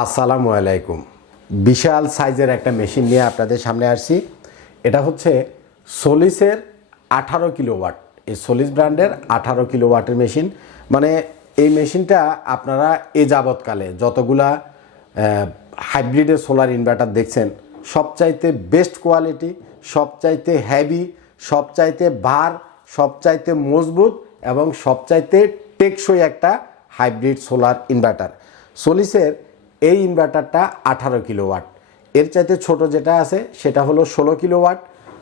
আসসালামু আলাইকুম। বিশাল সাইজের একটা মেশিন নিয়ে আপনাদের সামনে আসছি। এটা হচ্ছে সোলিসের 18 কিলোওয়াট। এই সোলিস ব্র্যান্ডের 18 কিলোওয়াটের মেশিন। মানে এই মেশিনটা আপনারা এ যাবৎকালে যতগুলা হাইব্রিডের সোলার ইনভার্টার দেখছেন, সবচাইতে বেস্ট কোয়ালিটি, সবচাইতে হেভি, সবচাইতে ভার, সবচাইতে মজবুত এবং সবচাইতে টেকসই একটা হাইব্রিড সোলার ইনভার্টার। সোলিসের এই ইনভার্টারটা 18 কিলোওয়াট। এর চাইতে ছোট যেটা আছে সেটা হলো 16 কিলোওয়াট,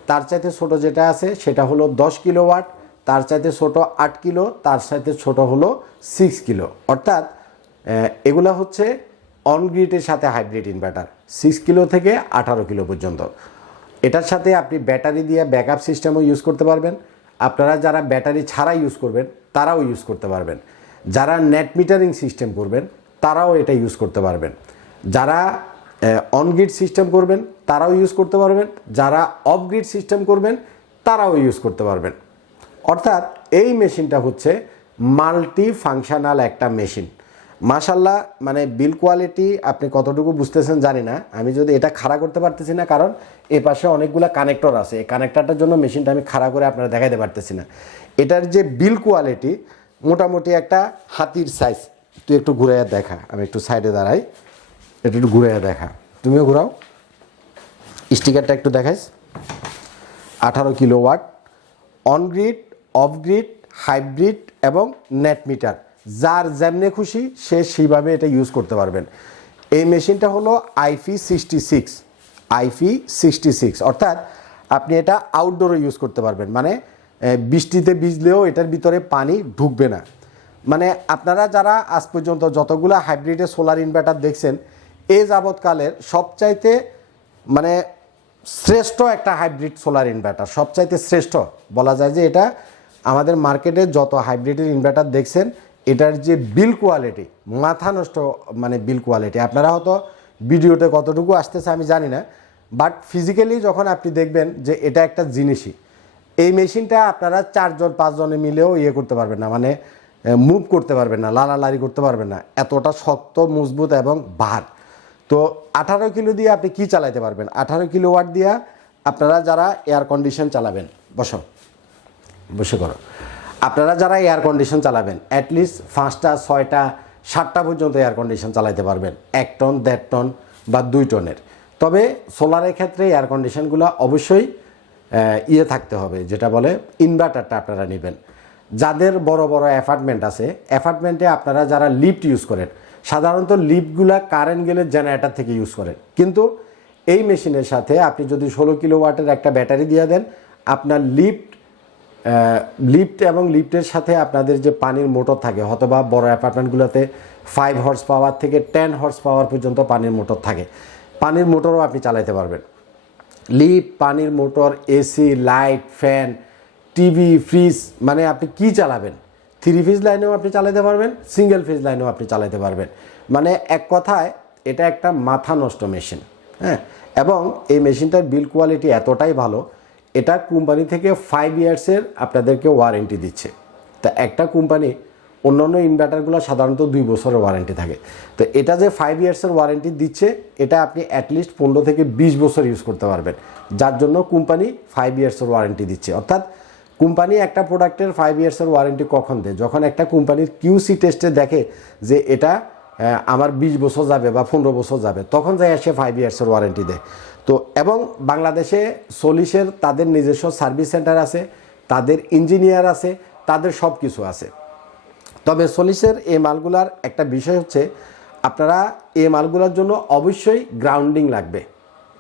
তার চাইতে ছোট যেটা আছে সেটা হলো 10 কিলোওয়াট, তার চাইতে ছোট 8 কিলো, তার চাইতে ছোট হলো 6 কিলো। অর্থাৎ এগুলা হচ্ছে অনগ্রিডের সাথে হাইব্রিড ইনভার্টার 6 কিলো থেকে 18 কিলো পর্যন্ত। এটার সাথে আপনি ব্যাটারি দিয়ে ব্যাকআপ সিস্টেমও ইউজ করতে পারবেন। আপনারা যারা ব্যাটারি ছাড়া ইউজ করবেন তারাও ইউজ করতে পারবেন। যারা নেট মিটারিং সিস্টেম করবেন তারাও এটা ইউজ করতে পারবেন। যারা অনগ্রিড সিস্টেম করবেন তারাও ইউজ করতে পারবেন। যারা অফগ্রিড সিস্টেম করবেন তারাও ইউজ করতে পারবেন। অর্থাৎ এই মেশিনটা হচ্ছে মাল্টি ফাংশনাল একটা মেশিন। মাশাল্লাহ, মানে বিল কোয়ালিটি আপনি কতটুকু বুঝতেছেন জানি না। আমি যদি এটা খাড়া করতে পারতেছি না, কারণ এ পাশে অনেকগুলো কানেক্টর আছে। এই কানেক্টরটার জন্য মেশিনটা আমি খাড়া করে আপনারা দেখাইতে পারতেছি না। এটার যে বিল কোয়ালিটি মোটামুটি একটা হাতির সাইজ। তুই একটু ঘুরাইয়া দেখা, আমি একটু সাইডে দাঁড়াই, একটু ঘুরাইয়া দেখা, তুমিও ঘুরাও, স্টিকারটা একটু দেখাইস। 18 কিলোওয়াট, অনগ্রিড, অফগ্রিড, হাইব্রিড এবং নেট মিটার, যার যেমনে খুশি সে সেইভাবে এটা ইউজ করতে পারবেন। এই মেশিনটা হলো IP66, অর্থাৎ আপনি এটা আউটডোরে ইউজ করতে পারবেন। মানে বৃষ্টিতে ভিজলেও এটার ভিতরে পানি ঢুকবে না। মানে আপনারা যারা আজ পর্যন্ত যতগুলো হাইব্রিডের সোলার ইনভার্টার দেখছেন, এ যাবৎকালের সবচাইতে মানে শ্রেষ্ঠ একটা হাইব্রিড সোলার ইনভার্টার, সবচাইতে শ্রেষ্ঠ বলা যায় যে এটা। আমাদের মার্কেটে যত হাইব্রিডের ইনভার্টার দেখছেন, এটার যে বিল কোয়ালিটি মাথা নষ্ট, মানে বিল কোয়ালিটি। আপনারা হয়তো ভিডিওতে কতটুকু আসতেছে আমি জানি না, বাট ফিজিক্যালি যখন আপনি দেখবেন যে এটা একটা জিনিসই। এই মেশিনটা আপনারা 4-5 জনে মিলেও ইয়ে করতে পারবেন না, মানে মুভ করতে পারবেন না, লাড়ালাড়ি করতে পারবেন না, এতটা শক্ত, মজবুত এবং ভার। তো 18 কিলো দিয়ে আপনি কি চালাতে পারবেন? 18 কিলোওয়াট দিয়ে আপনারা যারা এয়ার কন্ডিশন চালাবেন, বসে করো, আপনারা যারা এয়ার কন্ডিশন চালাবেন অ্যাটলিস্ট 5টা 6টা 7টা পর্যন্ত এয়ার কন্ডিশন চালাতে পারবেন, 1 টন 1.5 টন বা 2 টনের। তবে সোলারের ক্ষেত্রে এয়ার কন্ডিশনগুলো অবশ্যই ইয়ে থাকতে হবে, যেটা বলে ইনভার্টারটা আপনারা নেবেন। যাদের বড় বড় অ্যাপার্টমেন্ট আছে, অ্যাপার্টমেন্টে আপনারা যারা লিফট ইউজ করেন, সাধারণত লিফটগুলা কারেন্ট গেলে জেনারেটর থেকে ইউজ করেন। কিন্তু এই মেশিনের সাথে আপনি যদি 16 কিলোওয়াটের একটা ব্যাটারি দিয়ে দেন, আপনার লিফট এবং লিফটের সাথে আপনাদের যে পানির মোটর থাকে, অথবা বড় অ্যাপার্টমেন্টগুলোতে 5 হর্স পাওয়ার থেকে 10 হর্স পাওয়ার পর্যন্ত পানির মোটর থাকে, পানির মোটরও আপনি চালাতে পারবেন। লিফট, পানির motor, AC, light, fan, TV, fridge, মানে আপনি কি চালাবেন, 3 ফেজ লাইনেও আপনি চালাতে পারবেন, সিঙ্গেল ফেজ লাইনেও আপনি চালাতে পারবেন। মানে এক কথায় এটা একটা মাথা নষ্ট মেশিন। হ্যাঁ, এবং এই মেশিনটার বিল কোয়ালিটি এতটাই ভালো, এটা কোম্পানি থেকে 5 ইয়ার্সের আপনাদেরকে ওয়ারেন্টি দিচ্ছে। তা একটা কোম্পানি, অন্যান্য ইনভার্টারগুলো সাধারণত 2 বছরের ওয়ারেন্টি থাকে, তো এটা যে 5 ইয়ার্সের ওয়ারেন্টি দিচ্ছে, এটা আপনি অ্যাটলিস্ট 15 থেকে 20 বছর ইউজ করতে পারবেন, যার জন্য কোম্পানি 5 ইয়ার্সের ওয়ারেন্টি দিচ্ছে। অর্থাৎ কোম্পানি একটা প্রোডাক্টের 5 ইয়ার্সের ওয়ারেন্টি কখন দেয়? যখন একটা কোম্পানির কিউসি টেস্টে দেখে যে এটা আমার 20 বছর যাবে বা 15 বছর যাবে, তখন যাই সে 5 ইয়ার্সের ওয়ারেন্টি দেয়। তো এবং বাংলাদেশে সোলিসের তাদের নিজস্ব সার্ভিস সেন্টার আছে, তাদের ইঞ্জিনিয়ার আছে, তাদের সব কিছু আছে। তবে সোলিসের এই মালগুলার একটা বিষয় হচ্ছে, আপনারা এই মালগুলোর জন্য অবশ্যই গ্রাউন্ডিং লাগবে,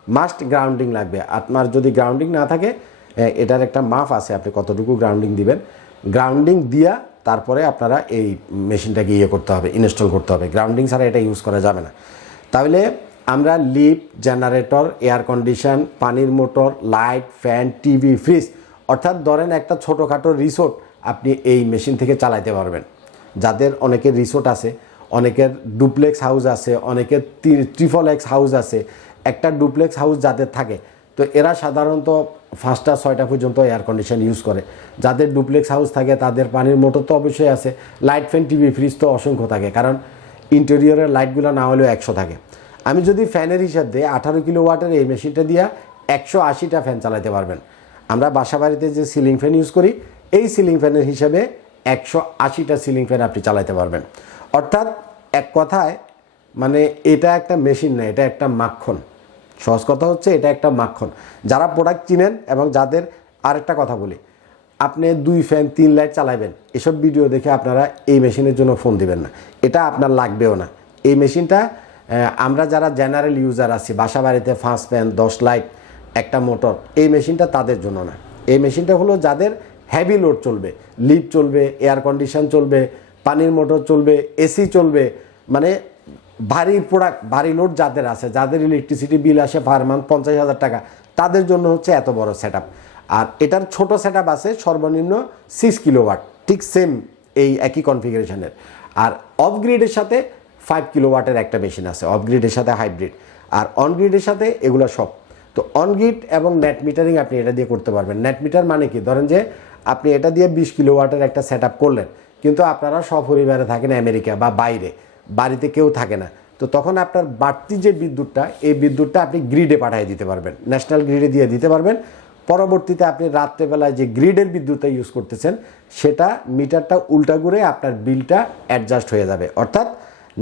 মাস্ট গ্রাউন্ডিং লাগবে। আপনার যদি গ্রাউন্ডিং না থাকে, এটার একটা মাপ আছে আপনি কতটুকু গ্রাউন্ডিং দিবেন, গ্রাউন্ডিং দিয়া তারপরে আপনারা এই মেশিনটাকে ইয়ে করতে হবে, ইনস্টল করতে হবে। গ্রাউন্ডিং ছাড়া এটা ইউজ করা যাবে না। তাহলে আমরা লিফট, জেনারেটর, এয়ার কন্ডিশন, পানির motor, light, fan, TV, fridge, অর্থাৎ ধরেন একটা ছোটোখাটো রিসোর্ট আপনি এই মেশিন থেকে চালাতে পারবেন। যাদের অনেকের রিসোর্ট আছে, অনেকের ডুপ্লেক্স হাউস আছে, অনেকের ট্রিপল এক্স হাউস আছে, একটা ডুপ্লেক্স হাউস যাদের থাকে, তো এরা সাধারণত 5টা 6টা পর্যন্ত এয়ার কন্ডিশন ইউজ করে। যাদের ডুপ্লেক্স হাউস থাকে তাদের পানির মোটর তো অবশ্যই আছে, লাইট, ফ্যান, টিভি, ফ্রিজ তো অসংখ্য থাকে। কারণ ইন্টেরিয়রের লাইটগুলো না হলেও 100 থাকে। আমি যদি ফ্যানের হিসাব দিই 18 কিলোওয়াটের এই মেশিনটা দিয়ে 180টা ফ্যান চালাতে পারবেন। আমরা বাসা বাড়িতে যে সিলিং ফ্যান ইউজ করি এই সিলিং ফ্যানের হিসাবে 180টা সিলিং ফ্যান আপনি চালাতে পারবেন। অর্থাৎ এক কথায় মানে এটা একটা মেশিন না, এটা একটা মাখন। সহজ কথা হচ্ছে এটা একটা মাখন। যারা প্রোডাক্ট চিনেন এবং যাদের, আরেকটা কথা বলি, আপনি 2 ফ্যান 3 লাইট চালাবেন, এসব ভিডিও দেখে আপনারা এই মেশিনের জন্য ফোন দিবেন না, এটা আপনার লাগবেও না। এই মেশিনটা আমরা যারা জেনারেল ইউজার আছি, বাসা বাড়িতে 5 ফ্যান 10 লাইট একটা মোটর, এই মেশিনটা তাদের জন্য না। এই মেশিনটা হলো যাদের হেভি লোড চলবে, লিফট চলবে, এয়ার কন্ডিশন চলবে, পানির মোটর চলবে, এসি চলবে, মানে ভারী প্রোডাক্ট ভারী লোড যাদের আছে, যাদের ইলেকট্রিসিটি বিল আসে পার মান্থ 50,000 টাকা, তাদের জন্য হচ্ছে এত বড় সেট আপ। আর এটার ছোট সেট আপ আছে সর্বনিম্ন 6 কিলোওয়াট, ঠিক সেম এই একই কনফিগারেশনের। আর অফ গ্রিডের সাথে 5 কিলোওয়াটের একটা মেশিন আছে, অফ গ্রিডের সাথে হাইব্রিড, আর অন গ্রিডের সাথে এগুলো সব। তো অন গ্রিড এবং নেট মিটারিং আপনি এটা দিয়ে করতে পারবেন। নেট মিটার মানে কি, ধরেন যে আপনি এটা দিয়ে 20 কিলোওয়াটের একটা সেট আপ করলেন, কিন্তু আপনারা সপরিবারে থাকেন আমেরিকা বা বাইরে, বাড়িতে কেউ থাকে না, তো তখন আপনার বাড়তি যে বিদ্যুৎটা, এই বিদ্যুৎটা আপনি গ্রিডে পাঠিয়ে দিতে পারবেন, ন্যাশনাল গ্রিডে দিয়ে দিতে পারবেন। পরবর্তীতে আপনি রাত্রেবেলায় যে গ্রিডের বিদ্যুৎটা ইউজ করতেছেন সেটা মিটারটা উল্টা ঘুরে আপনার বিলটা অ্যাডজাস্ট হয়ে যাবে। অর্থাৎ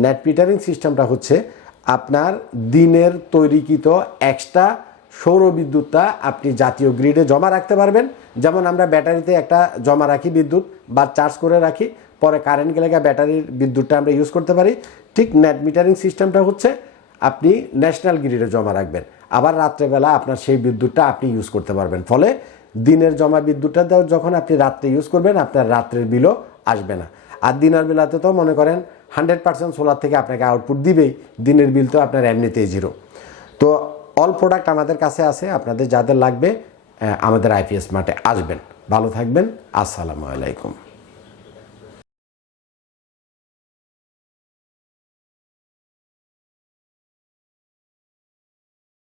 নেট মিটারিং সিস্টেমটা হচ্ছে আপনার দিনের তৈরিকৃত এক্সট্রা সৌর বিদ্যুৎটা আপনি জাতীয় গ্রিডে জমা রাখতে পারবেন। যেমন আমরা ব্যাটারিতে একটা জমা রাখি বিদ্যুৎ বা চার্জ করে রাখি, পরে কারেন্ট গেলে ব্যাটারির বিদ্যুৎটা আমরা ইউজ করতে পারি, ঠিক নেট মিটারিং সিস্টেমটা হচ্ছে আপনি ন্যাশনাল গ্রিডে জমা রাখবেন, আবার রাত্রেবেলা আপনার সেই বিদ্যুৎটা আপনি ইউজ করতে পারবেন। ফলে দিনের জমা বিদ্যুৎটা যখন আপনি রাত্রে ইউজ করবেন আপনার রাত্রের বিলও আসবে না। আর দিনের বেলাতে তো মনে করেন 100% সোলার থেকে আপনাকে আউটপুট দিবেই, দিনের বিল তো আপনার এমনিতেই জিরো। তো অল প্রোডাক্ট আমাদের কাছে আছে, আপনাদের যাদের লাগবে আমাদের আইপিএস মার্টে আসবেন। ভালো থাকবেন, আসসালামু আলাইকুম।